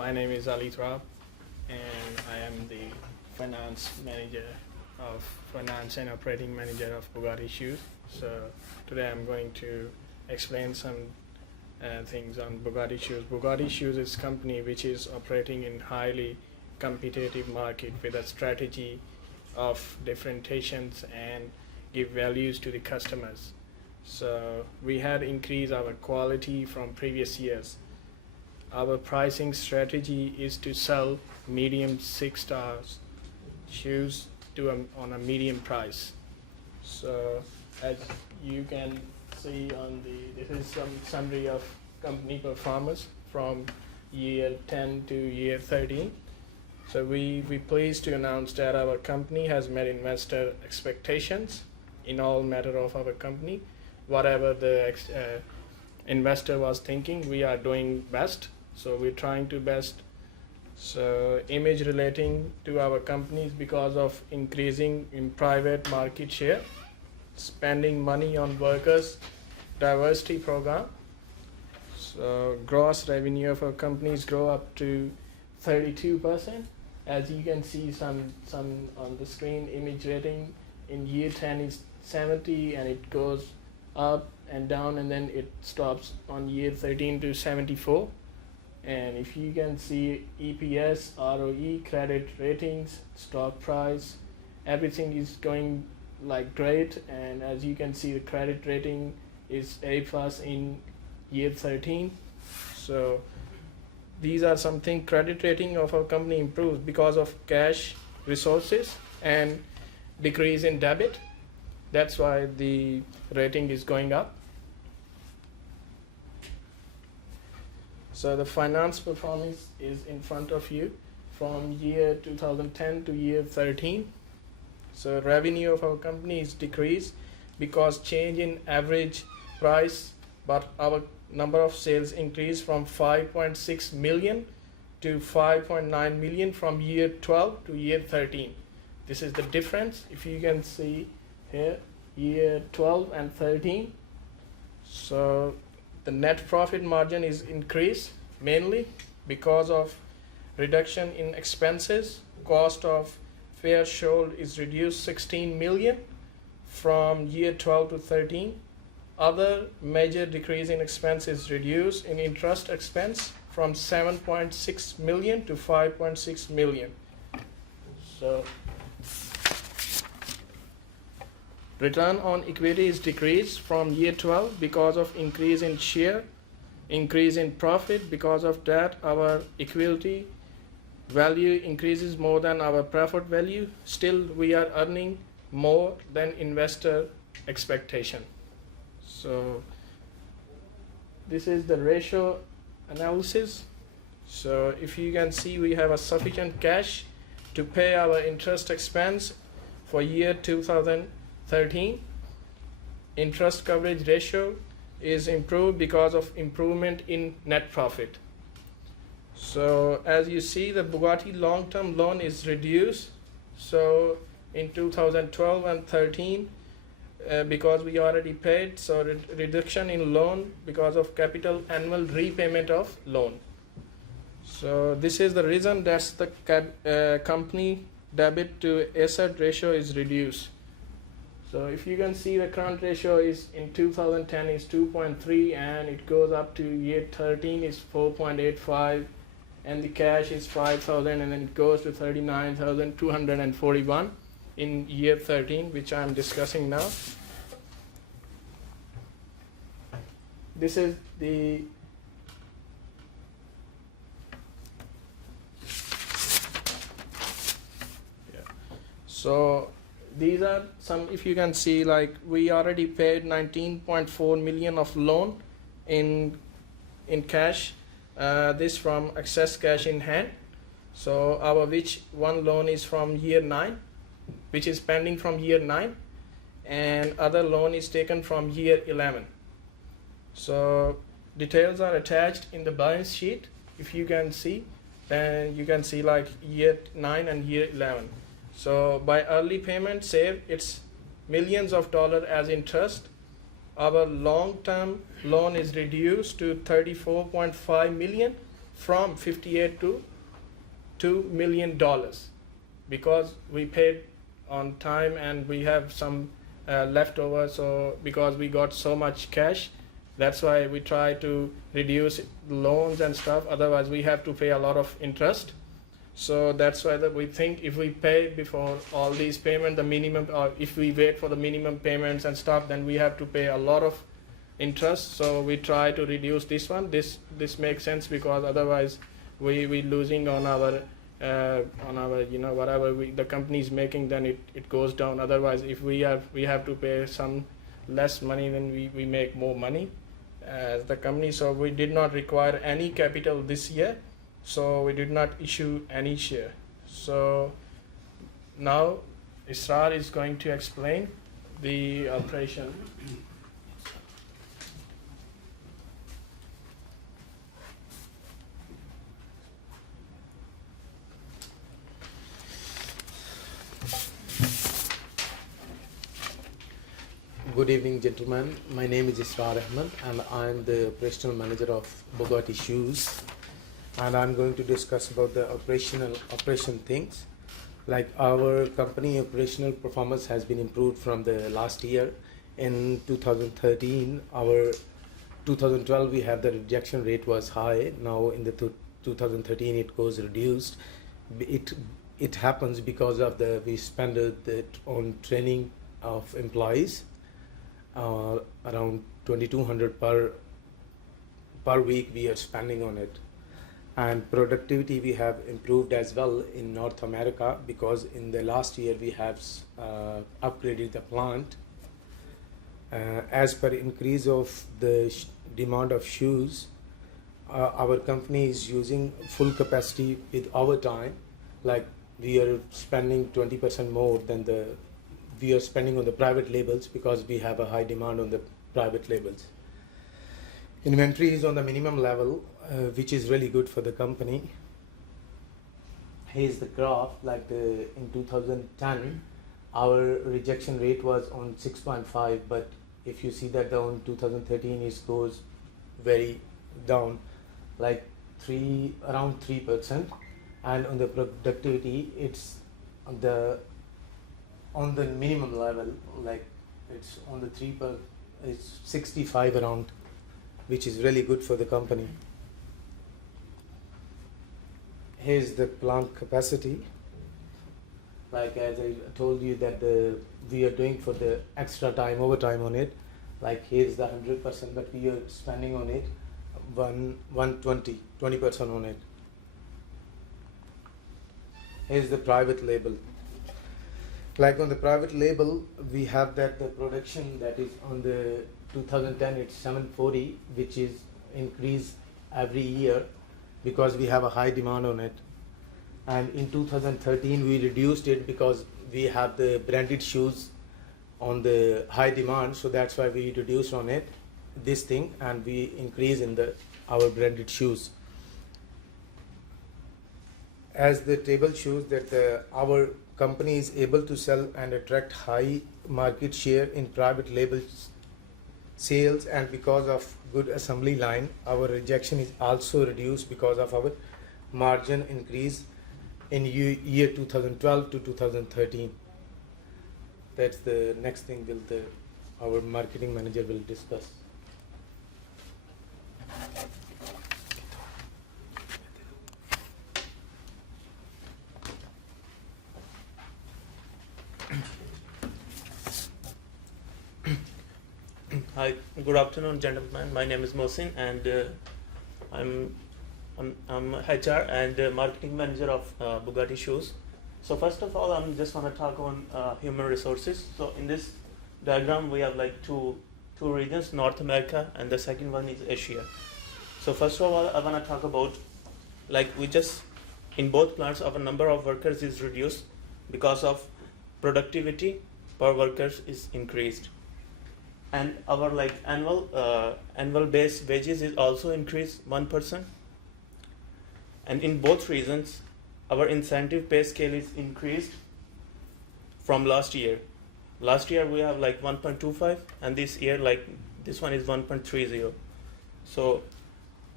My name is Turrab, and I am the finance and operating manager of Bhugati Shoes. So today I'm going to explain some things on Bhugati Shoes. Bhugati Shoes is a company which is operating in highly competitive market with a strategy of differentiations and give values to the customers. So we had increased our quality from previous years. Our pricing strategy is to sell medium 6 stars shoes on a medium price. So as you can see this is some summary of company performance from year 10 to year 13. So we pleased to announce that our company has met investor expectations in all matter of our company. Whatever the investor was thinking, we are doing best. So we're trying to best. So image relating to our companies because of increasing in private market share, spending money on workers, diversity program. So gross revenue of our companies grow up to 32%. As you can see some on the screen, image rating in year 10 is 70 and it goes up and down and then it stops on year 13 to 74. And if you can see EPS, ROE, credit ratings, stock price, everything is going like great. And as you can see, the credit rating is A+ in year 13. So these are something. Credit rating of our company improves because of cash resources and decrease in debit. That's why the rating is going up. So the finance performance is in front of you from year 2010 to year 13. So revenue of our company is decreased because change in average price, but our number of sales increased from 5.6 million to 5.9 million from year 12 to year 13. This is the difference. If you can see here, year 12 and 13. So the net profit margin is increased mainly because of reduction in expenses. Cost of fair sold is reduced 16 million from year 12 to 13. Other major decrease in expense is reduced in interest expense from 7.6 million to 5.6 million. So return on equity is decreased from year 12 because of increase in share, increase in profit. Because of that, our equity value increases more than our preferred value. Still, we are earning more than investor expectation. So this is the ratio analysis. So if you can see, we have a sufficient cash to pay our interest expense for year 2013. Interest coverage ratio is improved because of improvement in net profit. So as you see, the Bhugati long-term loan is reduced. So in 2012 and 13, because we already paid, so reduction in loan because of capital annual repayment of loan. So this is the reason that the company debit to asset ratio is reduced. So if you can see, the current ratio is in 2010 is 2.3 and it goes up to year 13 is 4.85 and the cash is 5,000 and then it goes to 39,241 in year 13, which I am discussing now. This is the So these are some, if you can see, like we already paid 19.4 million of loan in cash, this from excess cash in hand. So our which one loan is from year 9, which is pending from year 9, and other loan is taken from year 11. So details are attached in the balance sheet. If you can see, then you can see like year 9 and year 11. So by early payment save, it's millions of dollars as interest. Our long-term loan is reduced to 34.5 million from 58 to $2 million, because we paid on time and we have some leftover. So because we got so much cash, that's why we try to reduce loans and stuff. Otherwise, we have to pay a lot of interest. So that's why that we think if we pay before all these payments, the minimum, or if we wait for the minimum payments and stuff, then we have to pay a lot of interest. So we try to reduce this one. This makes sense, because otherwise we losing on our whatever the company is making, then it goes down. Otherwise, if we have to pay some less money, then we make more money as the company. So we did not require any capital this year, so we did not issue any share. So now Israr is going to explain the operation. Good evening, gentlemen. My name is Israr Ahmad, and I'm the operational manager of Bhugati Shoes. And I'm going to discuss about the operation things. Like our company operational performance has been improved from the last year. In 2013, 2012 we have the rejection rate was high. Now in the 2013 it goes reduced. It happens because of we spend it on training of employees. Around 2,200 per week we are spending on it, and productivity we have improved as well in North America, because in the last year we have upgraded the plant as per increase of the demand of shoes. Our company is using full capacity with overtime. Like we are spending 20% more than we are spending on the private labels, because we have a high demand on the private labels. Inventory is on the minimum level, which is really good for the company. Here's the graph. Like in 2010, our rejection rate was on 6.5, but if you see that down 2013, it goes very down, like around 3%, and on the productivity, it's on the minimum level, like it's on the it's 65 around, which is really good for the company. Here's the plant capacity. Like as I told you that we are doing for the extra time, overtime on it. Like here's the 100%, but we are spending on it 20% on it. Here's the private label. Like on the private label, we have that the production that is on the 2010, it's 740, which is increased every year because we have a high demand on it. And in 2013, we reduced it because we have the branded shoes on the high demand, so that's why we reduced on it this thing, and we increase in our branded shoes. As the table shows that our company is able to sell and attract high market share in private label sales, and because of good assembly line, our rejection is also reduced because of our margin increase in year 2012 to 2013. That's the next thing our marketing manager will discuss. Hi, good afternoon, gentlemen. My name is Mohsin, and I'm HR and marketing manager of Bhugati Shoes. So first of all, I'm just want to talk on human resources. So in this diagram, we have like two regions, North America, and the second one is Asia. So first of all, I want to talk about, like, in both plants, our number of workers is reduced because of productivity per workers is increased. And our like annual base wages is also increased 1%. And in both regions, our incentive pay scale is increased from last year. Last year we have like 1.25, and this year like this one is 1.30. So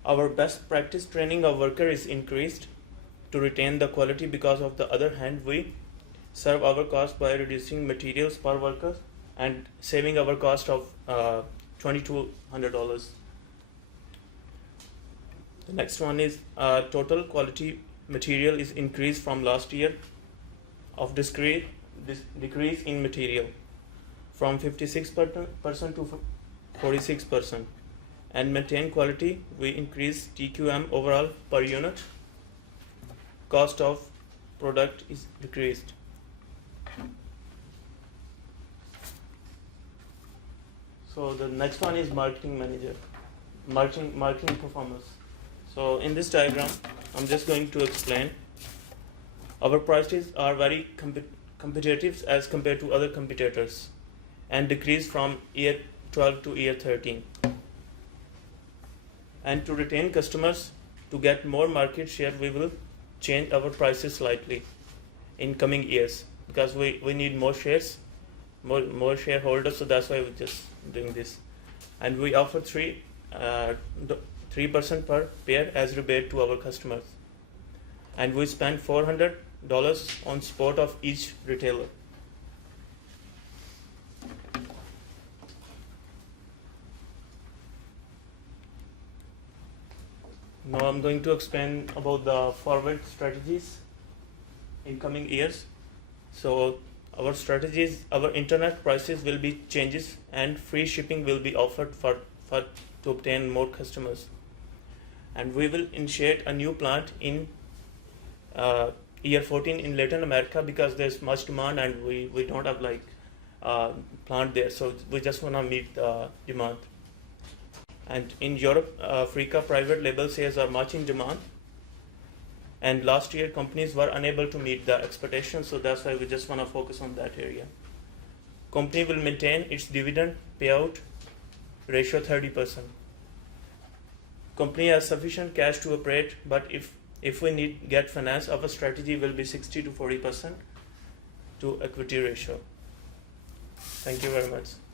Our best practice training of worker is increased to retain the quality. Because of the other hand, we serve our cost by reducing materials per worker and saving our cost of $2,200. The next one is total quality material is increased from last year of decrease in material from 56% to 46%, and maintain quality. We increase TQM overall per unit. Cost of product is decreased. So the next one is marketing manager, marketing performance. So in this diagram, I'm just going to explain. Our prices are very competitive as compared to other competitors, and decrease from year 12 to year 13. And to retain customers, to get more market share, we will change our prices slightly in coming years, because we need more shares, more shareholders, so that's why we're just doing this. And we offer 3% per pair as rebate to our customers. And we spend $400 on support of each retailer. Now I'm going to explain about the forward strategies in coming years. So our strategies, our internet prices will be changes, and free shipping will be offered to obtain more customers. And we will initiate a new plant in year 14 in Latin America, because there's much demand and we don't have plant there, so we just want to meet the demand. And in Europe, Africa, private label sales are much in demand, and last year companies were unable to meet the expectations, so that's why we just want to focus on that area. Company will maintain its dividend payout ratio 30%. Company has sufficient cash to operate, but if we get finance, our strategy will be 60 to 40% to equity ratio. Thank you very much.